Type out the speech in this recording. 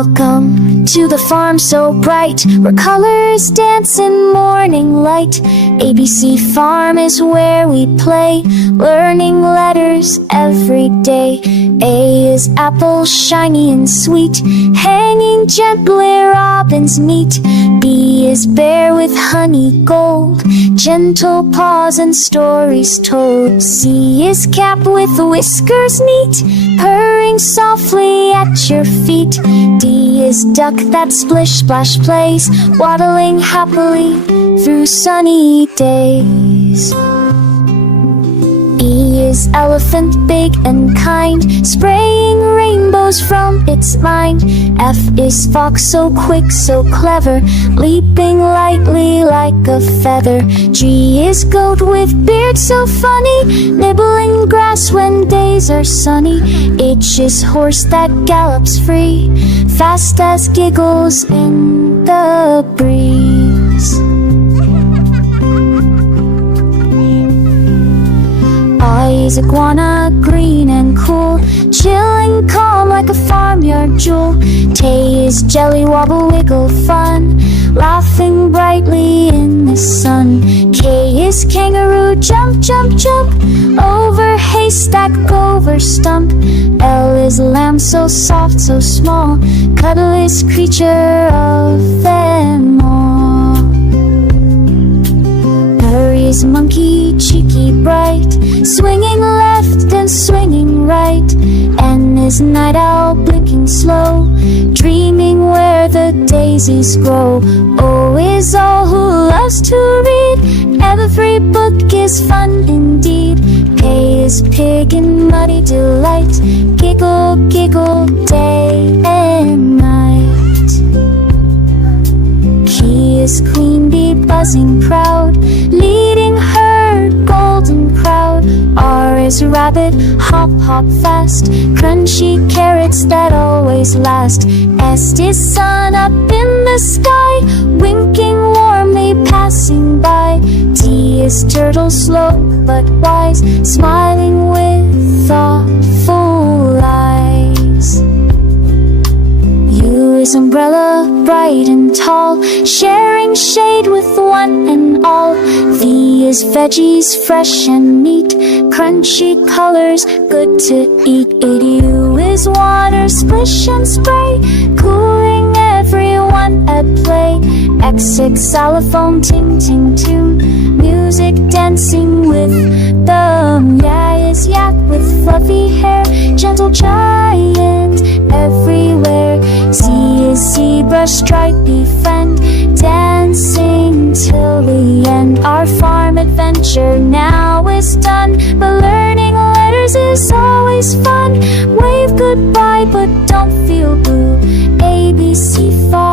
Welcome to the farm so bright, where colors dance in morning light. ABC Farm is where we play, learning letters every day. A is apple, shiny and sweet, hanging gently robins meet. B is bear with honey gold, gentle paws and stories told. C is cap with whiskers neat, purring softly at your feet. D is duck that splish splash plays, waddling happily through sunny days. E is elephant, big and kind, spraying rainbows from its mind. F is fox, so quick, so clever, leaping lightly like a feather. G is goat with beard so funny, nibbling grass when days are sunny. H is horse that gallops free, fast as giggles in the breeze. I is iguana, green and cool, chilling calm like a farmyard jewel. Tay is jelly, wobble, wiggle, fun, laughing brightly in the sun. K is kangaroo, jump, jump, jump, over haystack, over stump. L is lamb, so soft, so small, cuddliest creature of them all. R is monkey, cheeky, bright, swinging left and swinging right. N is night owl, blinking slow, dreaming where the daisies grow. O is all who loves to read, every book is fun indeed. P is pig in muddy delight, giggle, giggle, day and night. Q is queen bee, buzzing proud, leading her golden crowd. R is rabbit, hop, hop fast, crunchy carrots that always last. S is sun up in the sky, winking warmly passing by. T is turtle, slow but wise, smiling with thoughtful eyes. U is umbrella, bright and tall, sharing shade with one and all. V is veggies, fresh and neat, crunchy colors, good to eat. U is water, splish and spray, cooling everyone at play. X is xylophone, ting ting tune, music dancing with them. Y is yak with fluffy hair, gentle giant everywhere. Z is zebra, stripy friend, dancing till the end. Our farm adventure now is done, but learning letters is always fun. Wave goodbye but don't feel blue, ABC Farm.